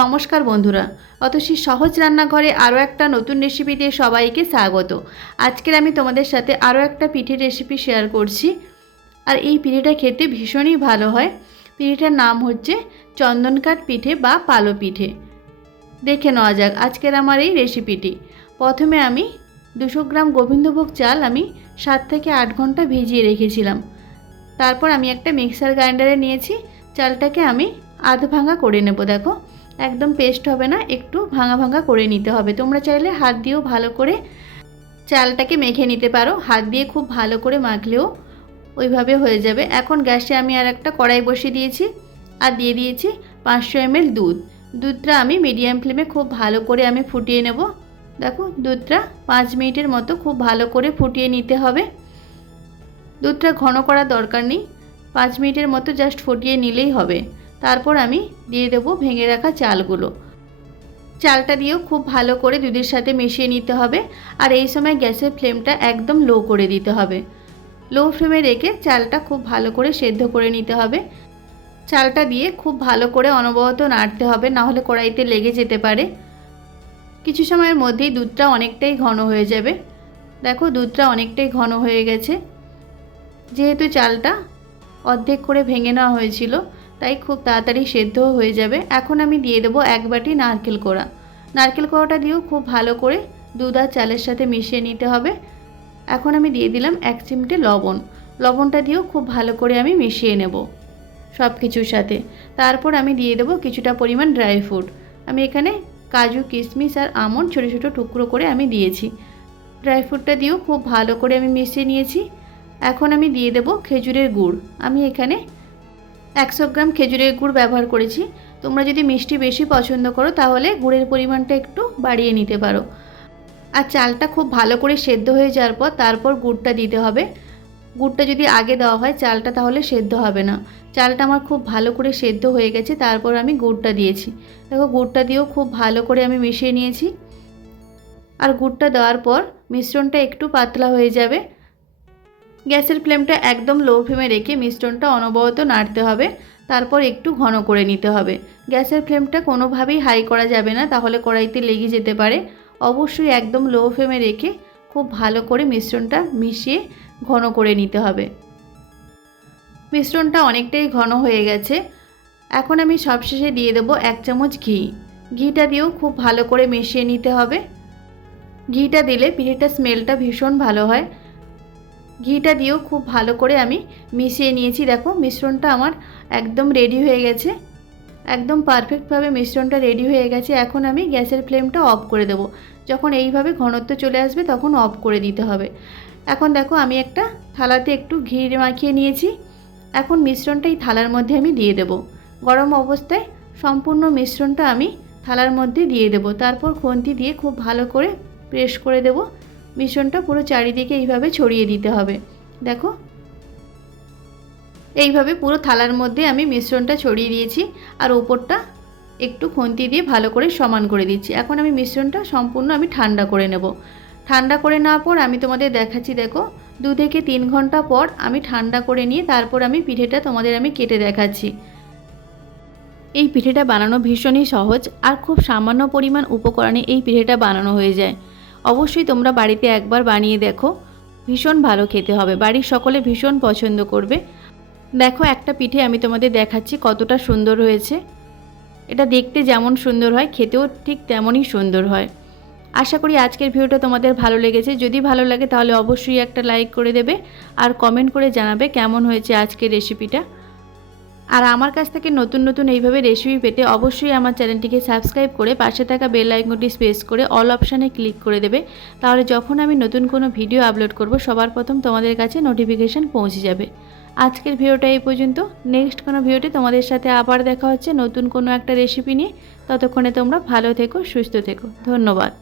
নমস্কার বন্ধুরা, অতসী সহজ রান্নাঘরে আরও একটা নতুন রেসিপি দিয়ে সবাইকে স্বাগত। আজকের আমি তোমাদের সাথে আরও একটা পিঠের রেসিপি শেয়ার করছি। আর এই পিঠেটা খেতে ভীষণই ভালো হয়। পিঠেটার নাম হচ্ছে চন্দনকাঠ পিঠে বা পালো পিঠে। দেখে নেওয়া যাক আজকের আমার এই রেসিপিটি। প্রথমে আমি 200 গ্রাম গোবিন্দভোগ চাল আমি 7 থেকে 8 ঘন্টা ভিজিয়ে রেখেছিলাম। তারপর আমি একটা মিক্সার গ্রাইন্ডারে নিয়েছি। চালটাকে আমি আধ ভাঙা করে নেব। দেখো, একদম পেস্ট হবে না, একটু ভাঙা ভাঙা করে নিতে হবে। তোমরা চাইলে হাত দিয়েও ভালো করে চালটাকে মেখে নিতে পারো। হাত দিয়ে খুব ভালো করে মাখলেও ওইভাবে হয়ে যাবে। এখন গ্যাসে আমি আর একটা কড়াই বসিয়ে দিয়েছি আর দিয়ে দিয়েছি 500 ml দুধ। দুধটা আমি মিডিয়াম ফ্লেমে খুব ভালো করে আমি ফুটিয়ে নেব। দেখো, দুধটা 5 মিনিটের মতো খুব ভালো করে ফুটিয়ে নিতে হবে। দুধটা ঘন করার দরকার নেই, 5 মিনিটের মতো জাস্ট ফুটিয়ে নিলেই হবে। তারপর আমি দিয়ে দেবো ভেঙে রাখা চালগুলো। চালটা দিয়েও খুব ভালো করে দুধের সাথে মিশিয়ে নিতে হবে। আর এই সময় গ্যাসের ফ্লেমটা একদম লো করে দিতে হবে। লো ফ্লেমে রেখে চালটা খুব ভালো করে সেদ্ধ করে নিতে হবে। চালটা দিয়ে খুব ভালো করে অনবরত নাড়তে হবে, না হলে কড়াইতে লেগে যেতে পারে। কিছু সময়ের মধ্যেই দুধটা অনেকটাই ঘন হয়ে যাবে। দেখো, দুধটা অনেকটাই ঘন হয়ে গেছে। যেহেতু চালটা অর্ধেক করে ভেঙে নেওয়া হয়েছিল, তাই খুব তাড়াতাড়ি সেদ্ধও হয়ে যাবে। এখন আমি দিয়ে দেবো 1 বাটি নারকেল কোড়া। নারকেল কোড়াটা দিয়েও খুব ভালো করে দুধ আর চালের সাথে মিশিয়ে নিতে হবে। এখন আমি দিয়ে দিলাম 1 চিমটে লবণ। লবণটা দিয়েও খুব ভালো করে আমি মিশিয়ে নেব সব কিছুর সাথে। তারপর আমি দিয়ে দেবো কিছুটা পরিমাণ ড্রাই ফ্রুট। আমি এখানে কাজু, কিশমিশ আর আমন্ড ছোটো ছোটো টুকরো করে আমি দিয়েছি। ড্রাই ফ্রুটটা দিয়েও খুব ভালো করে আমি মিশিয়ে নিয়েছি। এখন আমি দিয়ে দেবো খেজুরের গুড়। আমি এখানে 100 গ্রাম খেজুরের গুড় ব্যবহার করেছি। তোমরা যদি মিষ্টি বেশি পছন্দ করো তাহলে গুড়ের পরিমাণটা একটু বাড়িয়ে নিতে পারো। আর চালটা খুব ভালো করে সেদ্ধ হয়ে যাওয়ার পর তারপর গুড়টা দিতে হবে। গুড়টা যদি আগে দেওয়া হয় চালটা তাহলে সেদ্ধ হবে না। চালটা আমার খুব ভালো করে সেদ্ধ হয়ে গেছে, তারপর আমি গুড়টা দিয়েছি। দেখো, গুড়টা দিয়েও খুব ভালো করে আমি মিশিয়ে নিয়েছি। আর গুড়টা দেওয়ার পর মিশ্রণটা একটু পাতলা হয়ে যাবে। গ্যাসের ফ্লেমটা একদম লো ফ্লেমে রেখে মিশ্রণটা অনবরত নাড়তে হবে। তারপর একটু ঘন করে নিতে হবে। গ্যাসের ফ্লেমটা কোনোভাবেই হাই করা যাবে না, তাহলে কড়াইতে লেগে যেতে পারে। অবশ্যই একদম লো ফ্লেমে রেখে খুব ভালো করে মিশ্রণটা মিশিয়ে ঘন করে নিতে হবে। মিশ্রণটা অনেকটাই ঘন হয়ে গেছে। এখন আমি সবশেষে দিয়ে দেবো 1 চামচ ঘি। ঘিটা দিয়েও খুব ভালো করে মিশিয়ে নিতে হবে। ঘিটা দিলে পিঠেটার স্মেলটা ভীষণ ভালো হয়। ঘিটা দিয়েও খুব ভালো করে আমি মিশিয়ে নিয়েছি। দেখো, মিশ্রণটা আমার একদম রেডি হয়ে গেছে। একদম পারফেক্টভাবে মিশ্রণটা রেডি হয়ে গেছে। এখন আমি গ্যাসের ফ্লেমটা অফ করে দেব। যখন এইভাবে ঘনত্ব চলে আসবে তখন অফ করে দিতে হবে। এখন দেখো, আমি একটা থালাতে একটু ঘি মাখিয়ে নিয়েছি। এখন মিশ্রণটা এই থালার মধ্যে আমি দিয়ে দেব। গরম অবস্থায় সম্পূর্ণ মিশ্রণটা আমি থালার মধ্যে দিয়ে দেব। তারপর খুন্তি দিয়ে খুব ভালো করে প্রেস করে দেব। মিশ্রণটা পুরো চারিদিকে এইভাবে ছড়িয়ে দিতে হবে। দেখো, এইভাবে পুরো থালার মধ্যে আমি মিশ্রণটা ছড়িয়ে দিয়েছি। আর উপরটা একটু খুন্তি দিয়ে ভালো করে সমান করে দিচ্ছি। এখন আমি মিশ্রণটা সম্পূর্ণ আমি ঠান্ডা করে নেব। ঠান্ডা করে নেওয়ার পর আমি তোমাদের দেখাচ্ছি। দেখো, 2 থেকে 3 ঘন্টা পর আমি ঠান্ডা করে নিয়ে তারপর আমি পিঠেটা তোমাদের আমি কেটে দেখাচ্ছি। এই পিঠেটা বানানো ভীষণই সহজ আর খুব সামান্য পরিমাণ উপকরণে এই পিঠেটা বানানো হয়ে যায়। অবশ্যই তোমরা বাড়িতে একবার বানিয়ে দেখো, ভীষণ ভালো খেতে হবে। বাড়ির সকলে ভীষণ পছন্দ করবে। দেখো, একটা পিঠে আমি তোমাদের দেখাচ্ছি কতটা সুন্দর হয়েছে। এটা দেখতে যেমন সুন্দর হয় খেতেও ঠিক তেমনই সুন্দর হয়। আশা করি আজকের ভিডিওটা তোমাদের ভালো লেগেছে। যদি ভালো লাগে তাহলে অবশ্যই একটা লাইক করে দেবে আর কমেন্ট করে জানাবে কেমন হয়েছে আজকের রেসিপিটা। আর আমার কাছ থেকে নতুন নতুন এইভাবে রেসিপি পেতে অবশ্যই আমার চ্যানেলটিকে সাবস্ক্রাইব করে পাশে থাকা বেল আইকনটি প্রেস করে অল অপশানে ক্লিক করে দেবে। তাহলে যখন আমি নতুন কোনো ভিডিও আপলোড করব সবার প্রথম তোমাদের কাছে নোটিফিকেশান পৌঁছে যাবে। আজকের ভিডিওটা এই পর্যন্ত। নেক্সট কোনো ভিডিওতে তোমাদের সাথে আবার দেখা হচ্ছে নতুন কোনো একটা রেসিপি নিয়ে। ততক্ষণে তোমরা ভালো থেকো, সুস্থ থেকো। ধন্যবাদ।